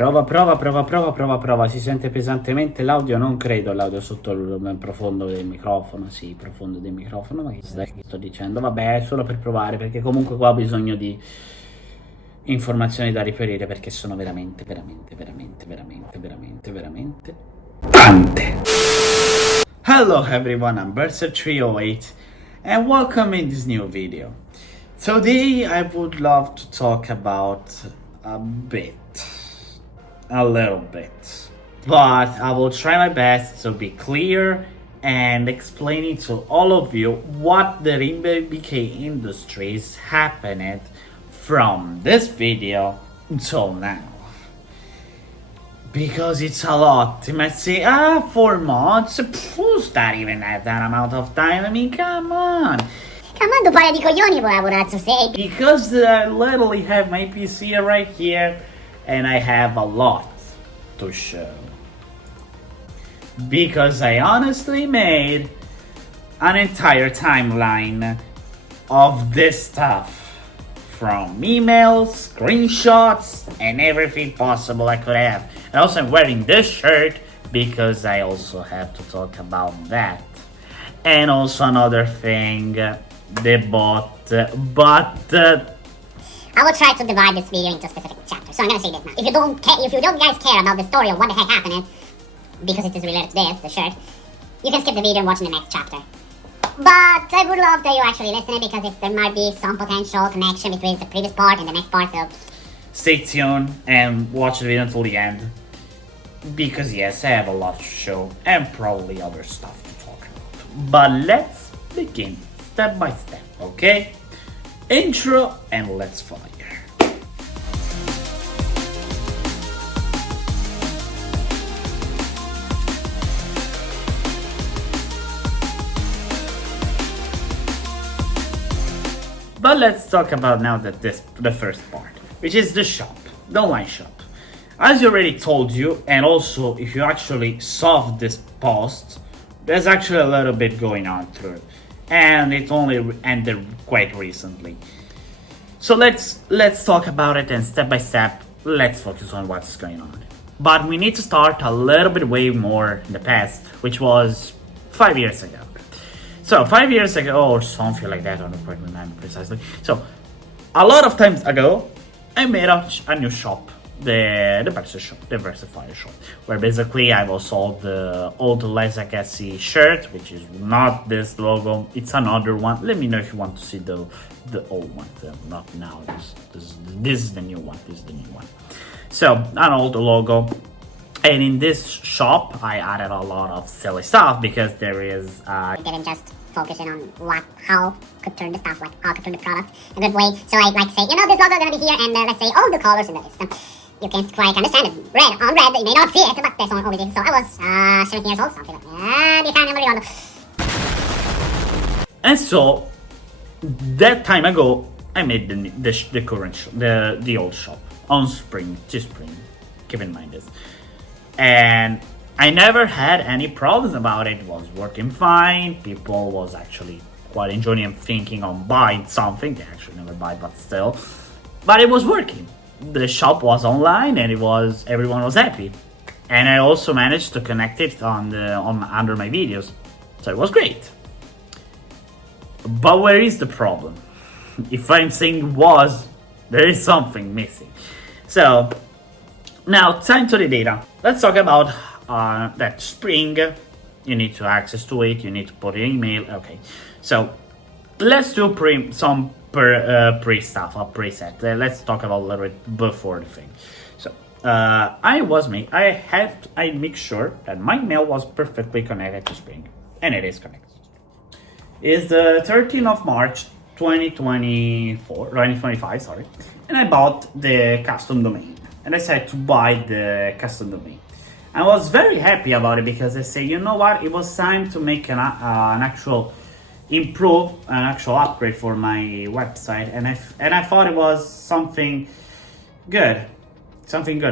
Prova. Si sente pesantemente l'audio? Non credo, l'audio sotto il profondo del microfono. Sì, profondo del microfono, ma che sto dicendo? Vabbè, è solo per provare, perché comunque qua ho bisogno di informazioni da riferire, perché sono veramente tante. Hello everyone, I'm Berserk 308 and welcome in this new video. Today I would love to talk about a little bit, but I will try my best to be clear and explaining to all of you what the BK industry is happening from this video until now. Because it's a lot. You might say, 4 months? Who's that even at that amount of time? I mean, come on. Tu paio di coglioni puoi lavorare, sei. Because I literally have my PC right here and I have a lot to show. Because I honestly made an entire timeline of this stuff. From emails, screenshots, and everything possible I could have. And also I'm wearing this shirt because I also have to talk about that. And also another thing, the bot, but I will try to divide this video into specific chapters. So I'm gonna say this now. If you don't guys care about the story of what the heck happened, because it is related to this, the shirt, you can skip the video and watch in the next chapter. But I would love that you actually listen because there might be some potential connection between the previous part and the next part, so stay tuned and watch the video until the end. Because yes, I have a lot to show and probably other stuff to talk about. But let's begin step by step, okay? Intro and let's fire. But let's talk about now the first part, which is the shop, the online shop. As I already told you, and also if you actually saw this post, there's actually a little bit going on through it, and it only ended quite recently. So let's talk about it, and step by step, let's focus on what's going on. But we need to start a little bit way more in the past, which was 5 years ago. So 5 years ago, or something like that, I don't quite remember precisely. So a lot of times ago, I made a new shop, the Berserk shop, the Versifier shop, where basically I will sold the old Legacy shirt, which is not this logo, it's another one. Let me know if you want to see the old one, not now. This is the new one. So an old logo. And in this shop, I added a lot of silly stuff because there is. Didn't just focusing on how could turn the stuff, like how could turn the product a good way. So I like say, this logo is gonna be here, and let's say all the colors in the list. You can quite understand it. Red on red, you may not see it, but that's all we did. So I was 17 years old, something like that. You can't remember. And so that time ago, I made the current shop, the old shop on Spring. Keep in mind this. And I never had any problems about it. It was working fine. People was actually quite enjoying and thinking on buying something. They actually never buy, but still. But it was working. The shop was online and everyone was happy. And I also managed to connect it under my videos. So it was great. But where is the problem? If I'm saying there is something missing. So now time to the data. Let's talk about that Spring. You need to access to it, you need to put your email. Okay, so let's do some pre-stuff, a preset. Let's talk about a little bit before the thing. So I make sure that my mail was perfectly connected to Spring, and it is connected. It's the 13th of March 2025, sorry, and I bought the custom domain, and I decided to buy the custom domain. I was very happy about it because I say, you know what, it was time to make an actual upgrade for my website, and I thought it was something good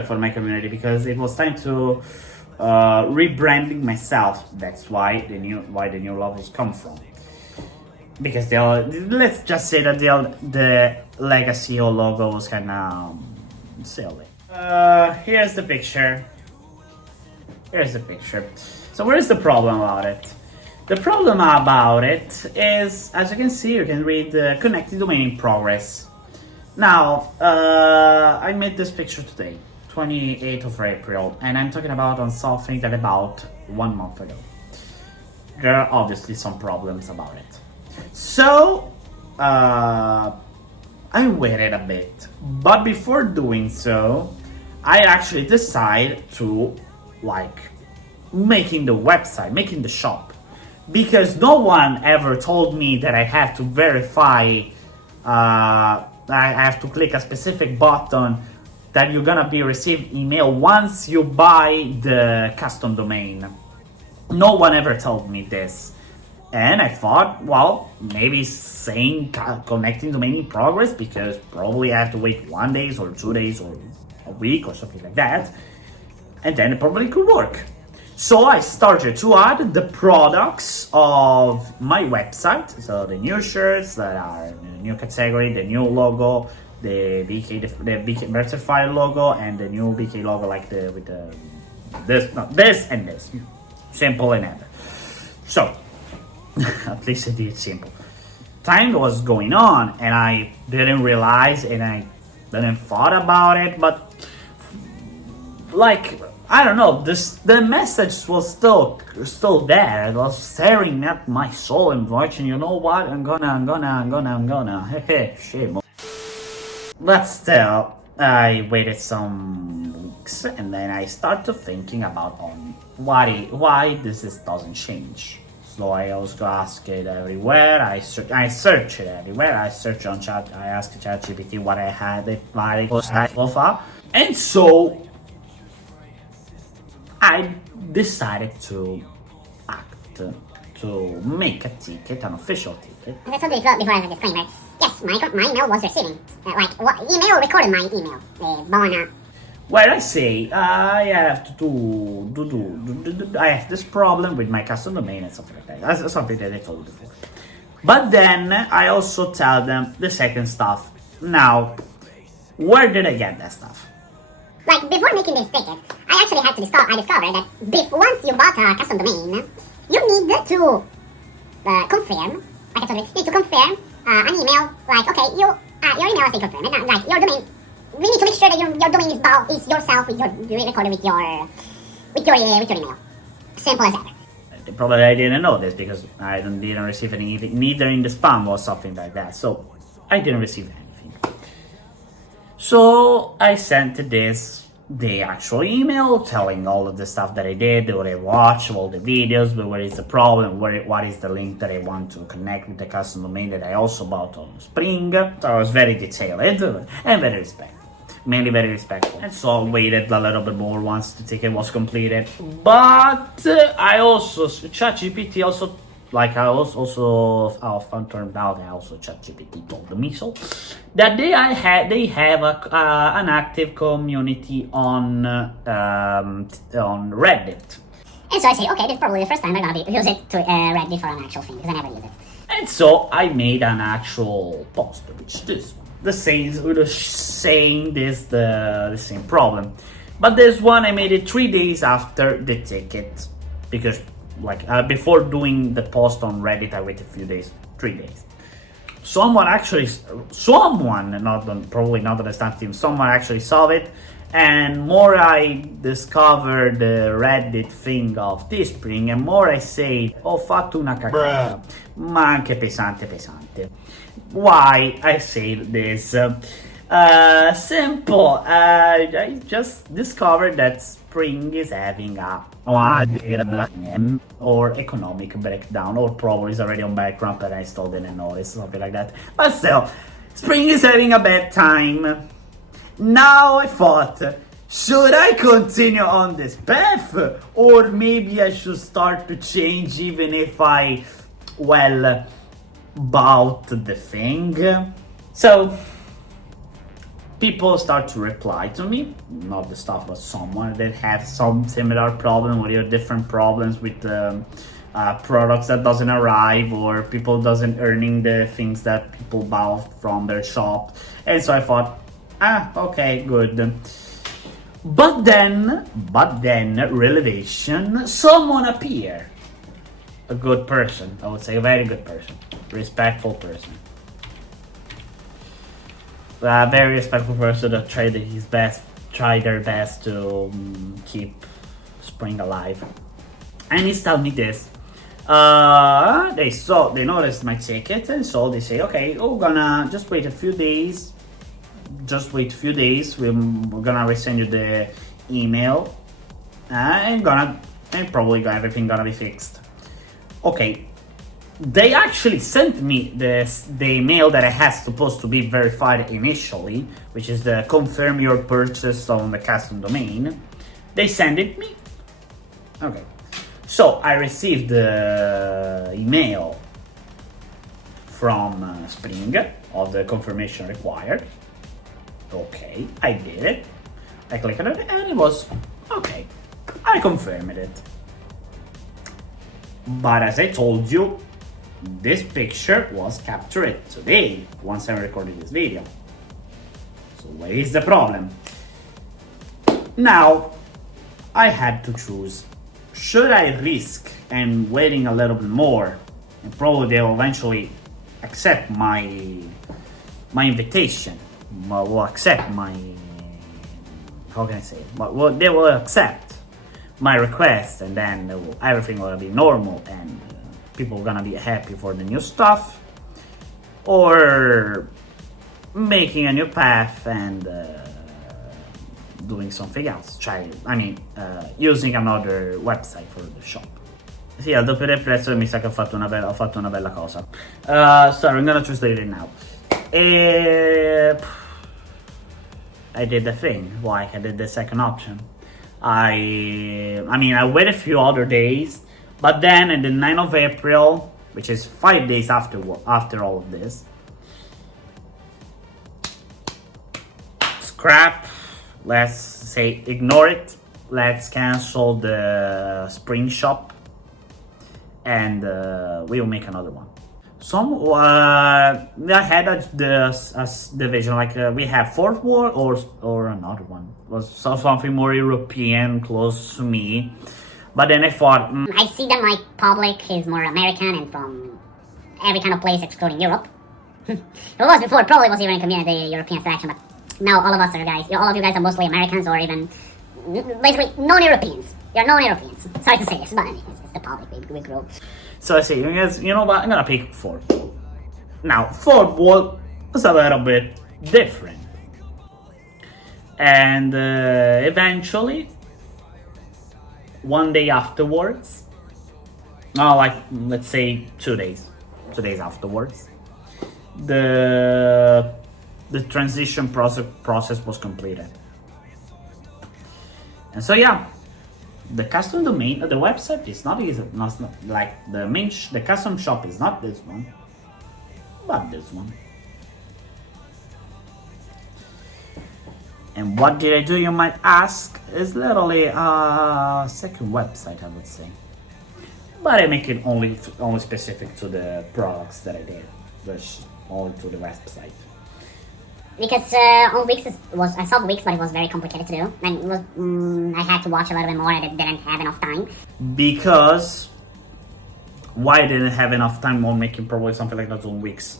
for my community, because it was time to rebranding myself. That's why the new levels come from. Because let's just say that the legacy logo was kind of silly. Here's the picture. Here's the picture. So where is the problem about it? The problem about it is, as you can see, you can read connected domain in progress. Now, I made this picture today, 28th of April, and I'm talking about on something that about 1 month ago. There are obviously some problems about it. So, I waited a bit, but before doing so, I actually decided to, making the website, making the shop. Because no one ever told me that I have to verify, I have to click a specific button that you're gonna be received email once you buy the custom domain. No one ever told me this. And I thought, well, maybe saying connecting domain in progress, because probably I have to wait 1 day or 2 days or a week or something like that. And then it probably could work. So I started to add the products of my website, so the new shirts that are the new category, the new logo, the BK Berserk file logo, and the new BK logo this and this. Simple enough. So, at least I did simple. Time was going on and I didn't realize and I didn't thought about it, but I don't know, the message was still there. It was staring at my soul and watching, you know what, I'm gonna, shit. But still, I waited some weeks and then I started thinking about why this doesn't change. So I also asked it everywhere, I searched it everywhere, I searched on chat, I asked ChatGPT what I had, and so I decided to act, to make a ticket, an official ticket. As I told you before as a disclaimer, yes, my email was receiving, email recorded my email, Bona. Where I say I have to I have this problem with my custom domain and something like that. That's something that I told you before. But then I also tell them the second stuff. Now, where did I get that stuff? Before making this ticket, I actually had to discovered that once you bought a custom domain, you need to confirm, you need to confirm an email, okay, your email has been confirmed, and your domain, we need to make sure that your domain is yourself, you recorded with your email. Simple as ever. Probably I didn't know this because I didn't receive anything, neither in the spam or something like that, so I didn't receive anything. So I sent the actual email telling all of the stuff that I did, what I watched, all the videos, where is the problem, what is the link that I want to connect with the custom domain that I also bought on Spring. So I was very detailed and very respectful. Mainly very respectful. And so I waited a little bit more once the ticket was completed. But I also, ChatGPT also, turned out, I also ChatGPT told me so, that they have an active community on Reddit. And so I say, okay, this is probably the first time I'm gonna use it to Reddit for an actual thing, because I never use it. And so I made an actual post, which this one, the same problem. But this one I made it 3 days after the ticket, because before doing the post on Reddit, I waited a few days, 3 days. Someone, probably not the staff team, someone actually saw it, and more I discovered the Reddit thing of Teespring, and more I say, ho fatto una cagata, ma anche pesante. Why I say this? Simple, I just discovered that Spring is having or economic breakdown, or probably is already on background, but I still didn't notice, something like that. But still, Spring is having a bad time. Now I thought, should I continue on this path, or maybe I should start to change even if I, bought the thing? So people start to reply to me, not the stuff, but someone that have some similar problem or different problems with products that doesn't arrive, or people doesn't earning the things that people bought from their shop. And so I thought, okay, good. But then, revelation, someone appeared. A good person, I would say, a very good person, respectful person. A very respectful person that tried their best to keep Spring alive. And he's telling me this. They noticed my ticket, and so they say, okay, we're gonna just wait a few days. We're gonna resend you the email, and probably everything gonna be fixed. Okay, they actually sent me the email that I had supposed to be verified initially, which is the confirm your purchase on the custom domain. They sent it me. Okay, so I received the email from Spring of the confirmation required. Okay, I did it. I clicked on it and it was okay. I confirmed it. But as I told you, this picture was captured today, once I recorded this video. So where is the problem? Now, I had to choose. Should I risk and waiting a little bit more, and probably they'll eventually accept my invitation, will accept my, how can I say it? Well, they will accept my request, and then everything will be normal, and people are gonna be happy for the new stuff, or making a new path and doing something else, using another website for the shop. Sì, al doppio del prezzo mi sa che ho fatto una bella cosa. Sorry, I'm gonna translate it now. I did the thing, like I did the second option. I waited a few other days, but then on the 9th of April, which is 5 days after all of this, scrap, let's say ignore it, let's cancel the Spring shop, and we will make another one. I had a division, like we have Fourth War or another one. It was something more European, close to me. But then I thought... I see that my public is more American and from every kind of place excluding Europe. It was before, probably was even in the European section, but now all of us are all of you guys are mostly Americans or even basically non-Europeans. You're non-Europeans. Sorry to say this, but it's the public we grew. So I say, you know what, I'm gonna pick Fourth Wall. Now, Fourth Wall was a little bit different. And eventually, one day afterwards, let's say 2 days afterwards, the transition process was completed. And so yeah, the custom domain, the website is not like the custom shop is not this one, but this one. And what did I do, you might ask? Is literally a second website, I would say. But I make it only specific to the products that I did, just only to the website. Because on Wix I saw Wix, but it was very complicated to do, and it was I had to watch a little bit more, and I didn't have enough time. Because why I didn't have enough time on making probably something like that on Wix?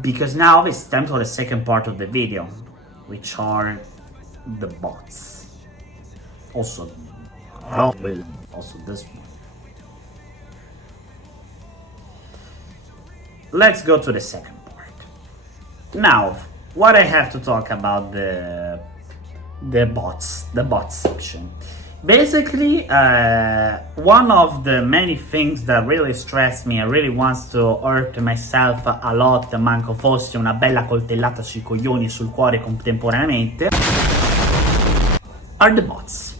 Because now it's time for the second part of the video, which are the bots. Also this one. Let's go to the second part. Now, what I have to talk about the bots section. Basically, one of the many things that really stressed me and really wants to hurt myself a lot, manco fosse una bella coltellata sui coglioni e sul cuore contemporaneamente, are the bots.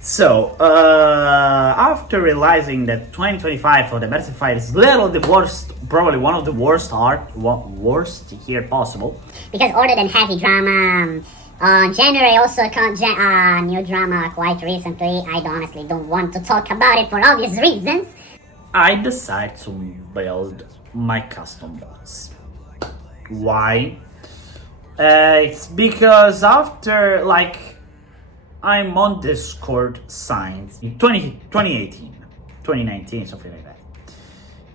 So, after realizing that 2025 for the Berserk is literally the worst, probably one of the worst here possible. Because other than heavy drama, January also can't new drama quite recently. I honestly don't want to talk about it for obvious reasons. I decided to build my custom bots. Why? It's because after I'm on Discord since 2018, 2019, something like that.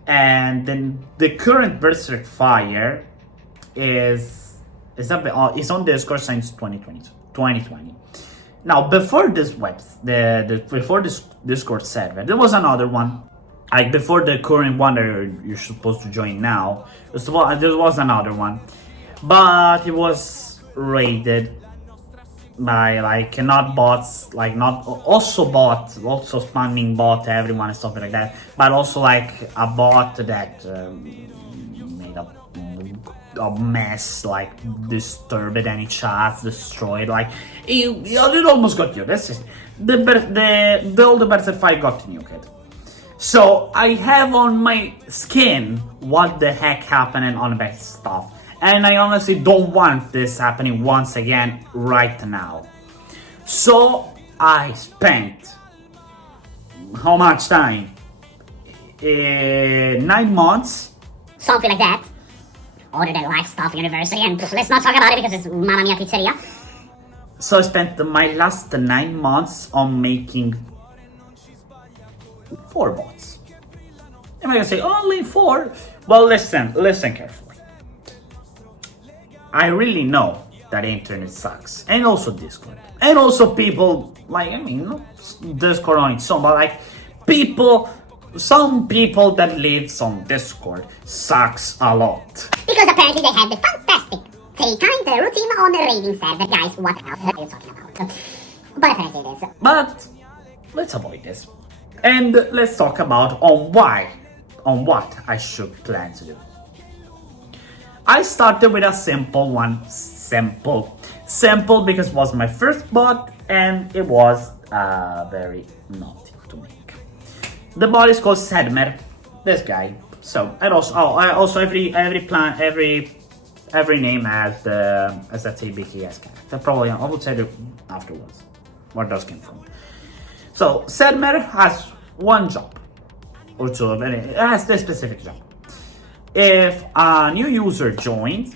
And then the current Berserk Fire is on Discord since 2020. Now, before this before this Discord server, there was another one. Like before the current one that you're supposed to join now, there was another one, but it was raided by like not bots, like not also spamming bot everyone and stuff like that, but also like a bot that made a mess, like disturbed any chats, destroyed, like it almost got you. That's it. The older Berserk 5 got nuked. So I have on my skin what the heck happening on that stuff. And I honestly don't want this happening once again right now. So I spent how much time? 9 months. Something like that. Ordered a life stuff university, and let's not talk about it because it's Mamma Mia Pizzeria. So I spent my last 9 months on making 4 bots. Am I gonna say only 4? Well, listen carefully. I really know that the internet sucks, and also Discord, and also people like Discord on its own, but like some people that lives on Discord sucks a lot. Because apparently they have the fantastic time routine on the raiding server. Guys, what else are you talking about? But apparently it is. But let's avoid this. And let's talk about on what I should plan to do. I started with a simple one. Simple because it was my first bot and it was very naughty to make. The bot is called Sedmer. This guy. So and also every name has a TBKS character. Probably I will tell you afterwards where those came from. So Sedmer has one job or two, but it has this specific job. If a new user joins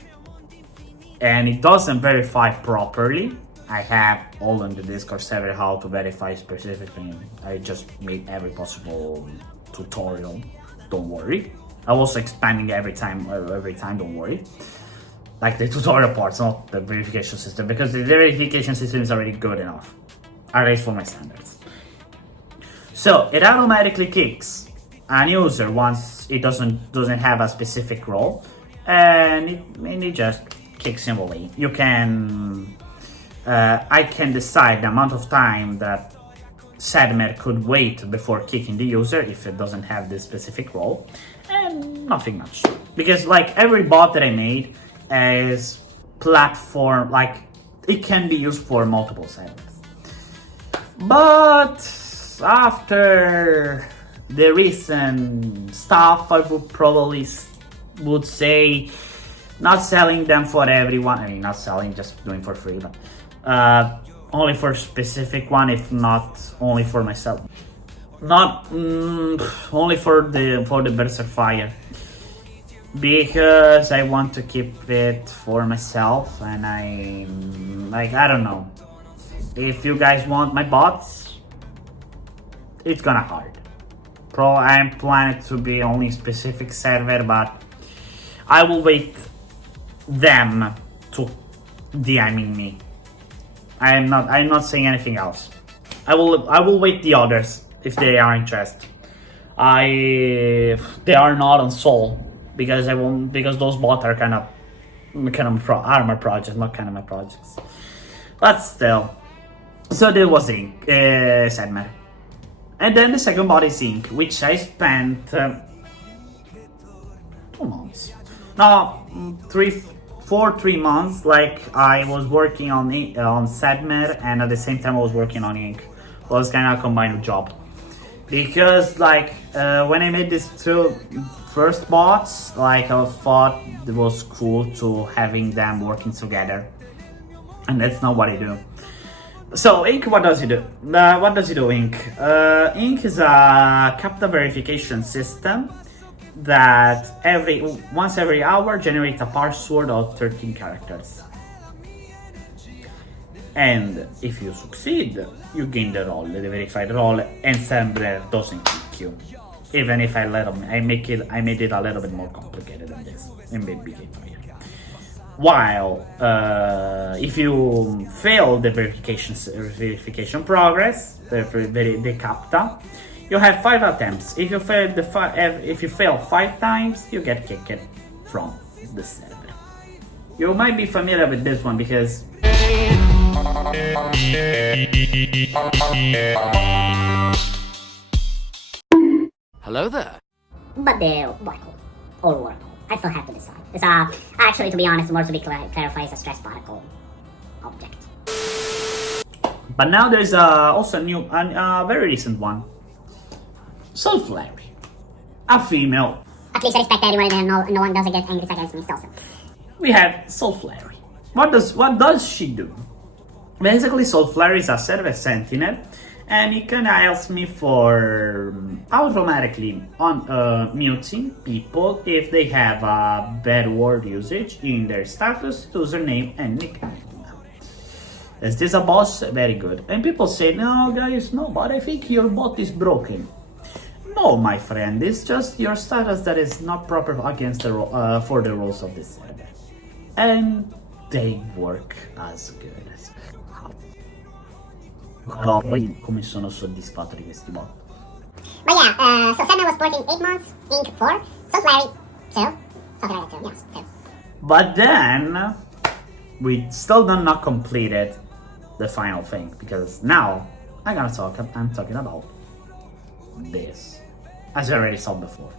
and it doesn't verify properly, I have all on the Discord server how to verify specifically. I just made every possible tutorial. Don't worry. I'm also expanding every time. Don't worry. Like the tutorial parts, not the verification system, because the verification system is already good enough, at least for my standards. So it automatically kicks a user once it doesn't have a specific role, and it just kicks him away. You can I can decide the amount of time that Sedmer could wait before kicking the user if it doesn't have this specific role, and nothing much. Because like every bot that I made is platform, like it can be used for multiple servers. But after the recent stuff, I would say not selling them for everyone. I mean, not selling, just doing for free, but only for specific one, if not only for myself. Not only for the Berserk Fire, because I want to keep it for myself, and I don't know. If you guys want my bots, it's gonna hard. I'm planning to be only specific server, but I will wait them to DMing me. I'm not saying anything else. I will wait the others if they are interested. They are not on Soul because those bots are kind of my projects, not kind of my projects. But still, so there was Sedmer. And then the second bot is Ink, which I spent 2 months. No, 3 months. Like I was working on Sedmer, and at the same time I was working on Ink. It was kind of a combined job. Because like when I made these 2 first bots, like I thought it was cool to having them working together, and that's not what I do. So Ink, what does it do? What does it do, Ink? Ink is a captcha verification system that once every hour generates a password of 13 characters. And if you succeed, you gain the role, the verified role, and Sembler doesn't kick you. Even if I made it a little bit more complicated than this in became fire. While if you fail the verification progress, the capta, you have 5 attempts. If you fail 5 times, you get kicked from the server. You might be familiar with this one because hello there. But the black hole, or wormhole, I still have to decide. It's actually, to be honest, more to be clarified, it's a stress particle object. But now there's also a very recent one. Self Larry, a female. At least I respect everyone and no one doesn't get angry against me still. So. We have Self Larry. What does she do? Basically, Self Larry is a server sentinel, and it kind of helps me for automatically muting people if they have a bad word usage in their status, username, and nickname. Is this a boss? Very good. And people say, no guys, no, but I think your bot is broken. No, my friend, it's just your status that is not proper against the for the rules of this server. And they work as good as come sono soddisfatto di questi bot. But yeah, so Senna was working 8 months, Inc. 4, so Larry 2, something like that 2, yes, 2. But then, we still not completed the final thing, because now, I'm talking about this, as I already saw before.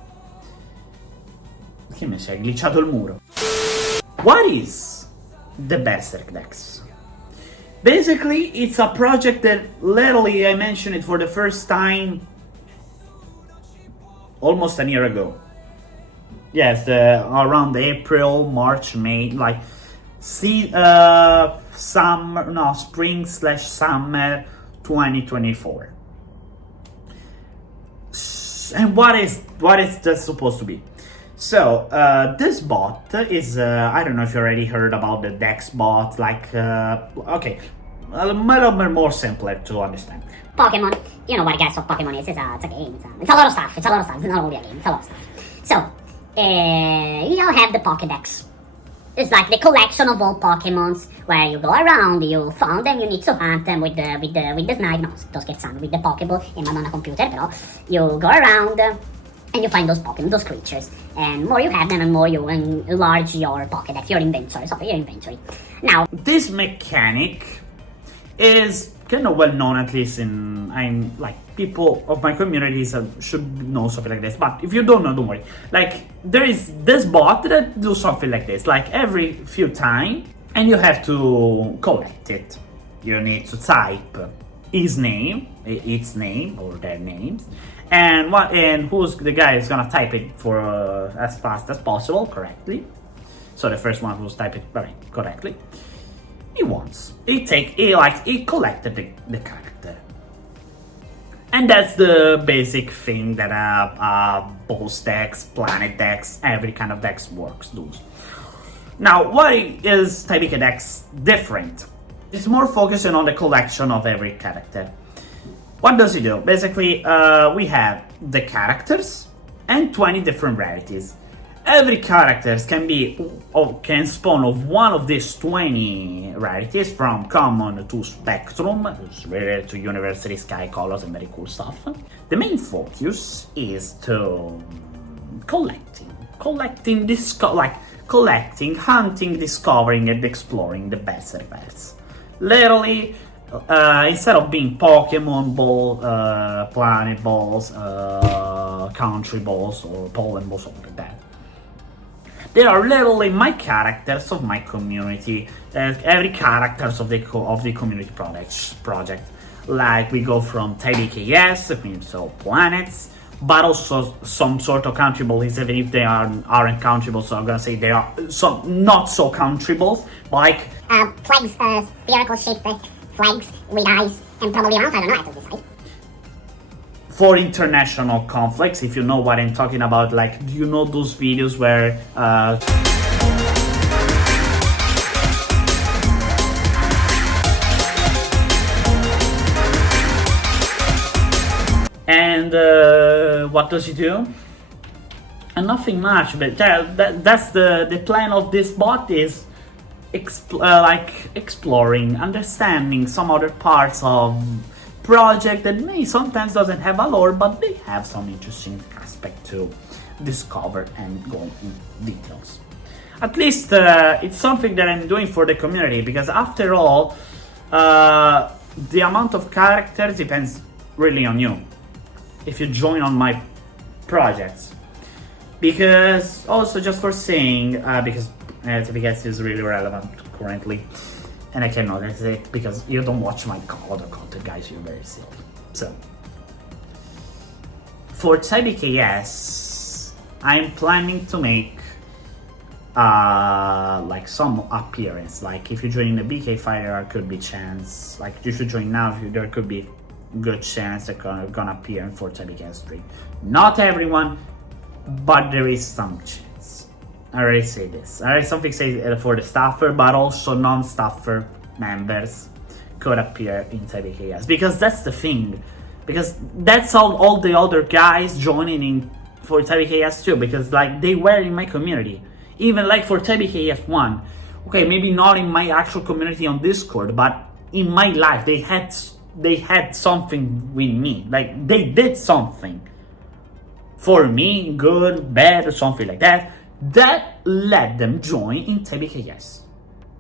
Che mi si è glitchato il muro. What is the Berserk Dex? Basically, it's a project that literally I mentioned it for the first time almost a year ago. Yes, around April, March, May, like spring/summer 2024. And what is that supposed to be? So, this bot is, I don't know if you already heard about the Dex bot, like, okay, a little bit more simpler to understand. Pokemon, you know what guys, what Pokemon is, it's a game, it's a lot of stuff, it's not only a game, it's a lot of stuff. So, you all have the Pokédex. It's like the collection of all Pokemons, where you go around, you found them, you need to hunt them with the snipe, no, those get sound, with the Pokeball in Madonna computer, però, you go around, and you find those Pokemon, those creatures. And more you have them, and more you enlarge your Pokédex, your inventory. Now, this mechanic is kind of well known, at least people of my communities should know something like this. But if you don't know, don't worry. Like, there is this bot that do something like this, like every few times, and you have to collect it. You need to type its name, or their names, and who's the guy is gonna type it for as fast as possible correctly. So the first one who's type it correctly, he wants. He collected the character, and that's the basic thing that boss Dex, Planet Dex, every kind of Dex does. Now, why is Typica Dex different? It's more focusing on the collection of every character. What does it do? Basically, we have the characters and 20 different rarities. Every character can spawn of one of these 20 rarities, from common to spectrum, it's related to university sky colors and very cool stuff. The main focus is to collecting, hunting, discovering, and exploring the Berserkverse. Literally, instead of being Pokemon Ball, Planet Balls, Country Balls, or Pollen Balls, something like that, they are literally my characters of my community, every characters of the community project. Like, we go from TBKS, so planets, but also some sort of country balls, even if they aren't country balls, so I'm gonna say they are some not so country balls, like flags, spherical shaped flags with eyes and probably arms, I don't know, I have to decide. For international conflicts, if you know what I'm talking about, like, do you know those videos where And what does he do? And nothing much, but that's the plan of this bot is exploring, understanding some other parts of project that may sometimes doesn't have a lore, but they have some interesting aspect to discover and go in details. At least it's something that I'm doing for the community, because after all, the amount of characters depends really on you if you join on my projects. Because also just for saying, because TPS is really relevant currently, and I can notice it because you don't watch my other content, guys. You're very silly. So for TBKS, I'm planning to make like some appearance. Like if you join the BK fighter, there could be chance. Like you should join now. There could be good chance they're gonna appear in for TBKS 3. Not everyone, but there is some chance. I already say this. I already something say for the staffer, but also non-staffer members could appear in TBKS, because that's the thing. Because that's all the other guys joining in for TBKS 2, because like they were in my community. Even like for TBKS 1, okay, maybe not in my actual community on Discord, but in my life they had something with me. Like they did something for me, good, bad, or something like that, that led them join in TBKS.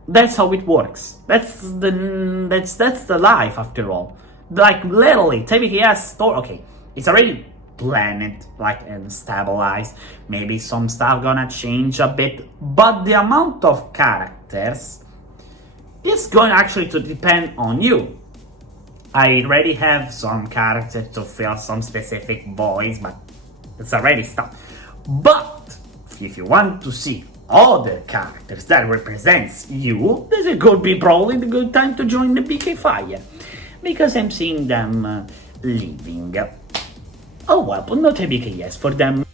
That's how it works. That's the life after all. Like literally, TBKS store. Okay, it's already planned, like, and stabilized. Maybe some stuff gonna change a bit, but the amount of characters is going actually to depend on you. I already have some characters to fill some specific voids, but it's already stuff. But if you want to see all the characters that represents you, this could be probably the good time to join the BK Fire, because I'm seeing them leaving. Oh well, but not a BKS for them.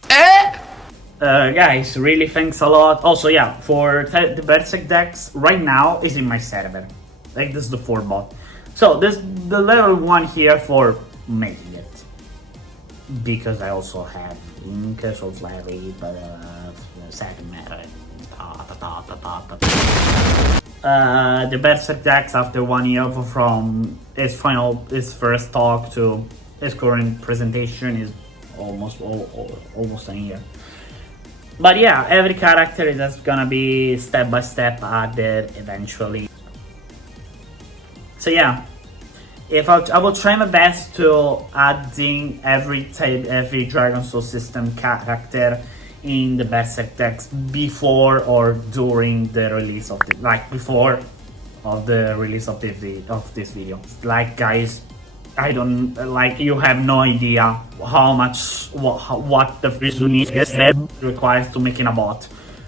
Guys, really thanks a lot. Also, yeah, for the Berserk decks right now is in my server. Like this is the 4 bot. So there's the level 1 here for making it. Because I also have Linkers of Larry, but second matter. The Berserk decks after 1 year from its first talk to its current presentation is almost a year. But yeah, every character is just gonna be step by step added eventually. So yeah. I will try my best to adding every Dragon Soul system character in the Berserk decks before or during the release of before of the release of this video. Like guys, I don't like, you have no idea how much what the reason requires to making a bot.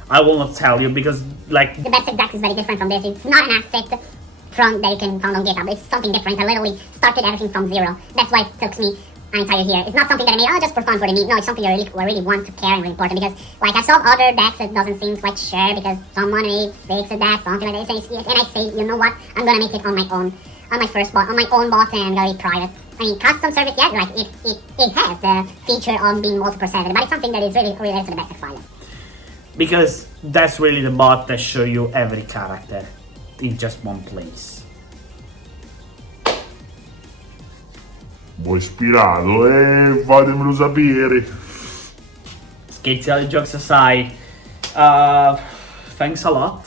I will not tell you because like the Berserk deck is very different from this. It's not an asset that you can find on GitHub. It's something different. I literally started everything from zero. That's why it took me an entire year. It's not something that I made just for fun for the meme. No, it's something I really want to care and really important, because like I saw other decks that doesn't seem quite sure because someone made fakes a deck, something like that, and I say, you know what, I'm gonna make it on my own, on my first bot, on my own bot, and very private. I mean, custom service, yeah, like it has the feature of being multiple server, but it's something that is really related to the Berserk file. Because that's really the bot that show you every character in just one place. Ho ispirato fatemelo sapere. Scherzi, jokes aside, thanks a lot.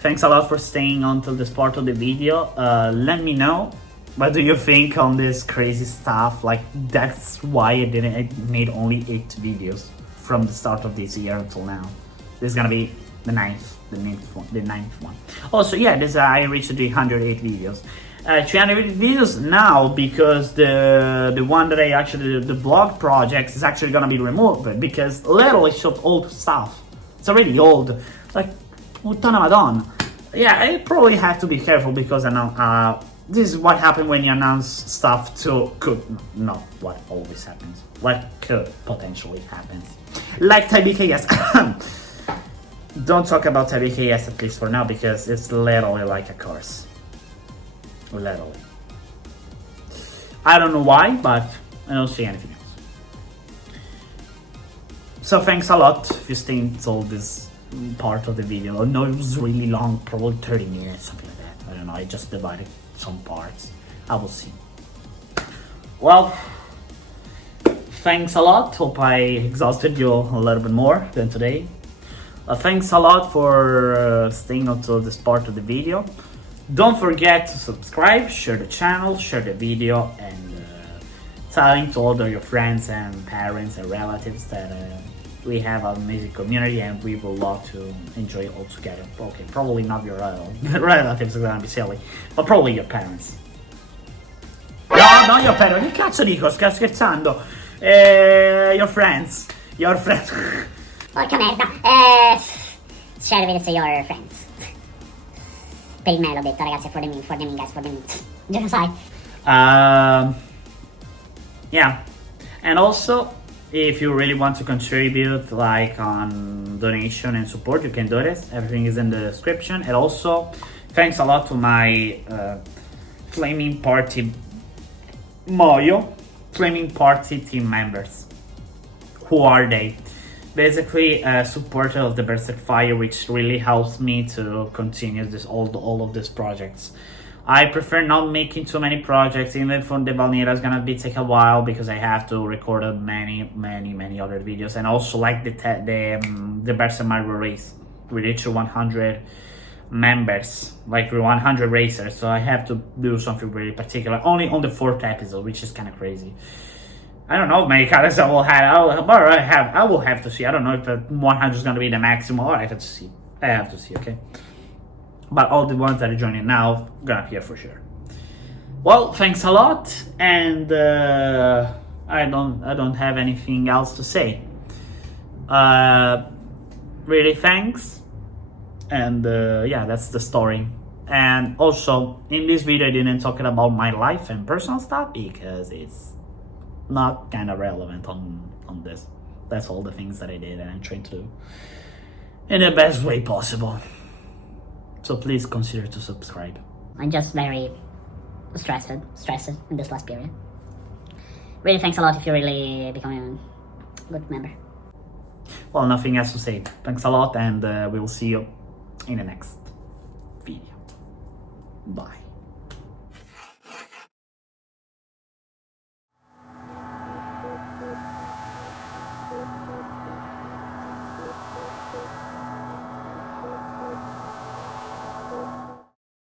Thanks a lot for staying until this part of the video. Let me know what do you think on this crazy stuff. Like that's why I made only 8 videos from the start of this year until now. This is gonna be the ninth one. Also, yeah, I reached 308 videos. 308 videos now because the one that I actually the blog project is actually gonna be removed because literally it's old stuff. It's already old. Like puttana madonna. Yeah, I probably have to be careful because I know this is what happened when you announce stuff not what always happens. What could potentially happen. Like TBKS. Don't talk about TBKS at least for now because it's literally like a curse. Literally. I don't know why, but I don't see anything else. So thanks a lot if you stayed till this part of the video. I know it was really long, probably 30 minutes, something like that. I don't know, I just divided some parts. I will see. Well, thanks a lot. Hope I exhausted you a little bit more than today. Thanks a lot for staying until this part of the video. Don't forget to subscribe, share the channel, share the video, and telling to all of your friends and parents and relatives that we have an amazing community and we would love to enjoy it all together. Okay, probably not your relatives are gonna be silly, but probably your parents. No, not your parents, che cazzo dico? Sto scherzando. Your friends. Porca merda. Share the video to your friends. Per il me l'ho detto, ragazzi, for the me, guys, for the me. Già lo sai. Yeah, and also if you really want to contribute, like on donation and support, you can do this. Everything is in the description. And also thanks a lot to my Flaming Party Flaming Party team members. Who are they? Basically a supporter of the Berserk Fire, which really helps me to continue this all of these projects. I prefer not making too many projects, even for the Valnera is gonna take a while because I have to record many other videos, and also like the Berserk Marvel race. We reached 100 members, like 100 racers, so I have to do something really particular. Only on the 4th episode, which is kind of crazy. I don't know how many characters I will have to see. I don't know if 100 is gonna be the maximum. Or I have to see. Okay. But all the ones that are joining now gonna appear for sure. Well, thanks a lot, and I don't have anything else to say. Really thanks, and yeah, that's the story. And also in this video I didn't talk about my life and personal stuff because it's not kind of relevant on this. That's all the things that I did and I'm trying to do in the best way possible. So please consider to subscribe. I'm just very stressed in this last period. Really thanks a lot if you really become a good member. Well, nothing else to say. Thanks a lot, and we will see you in the next video. Bye.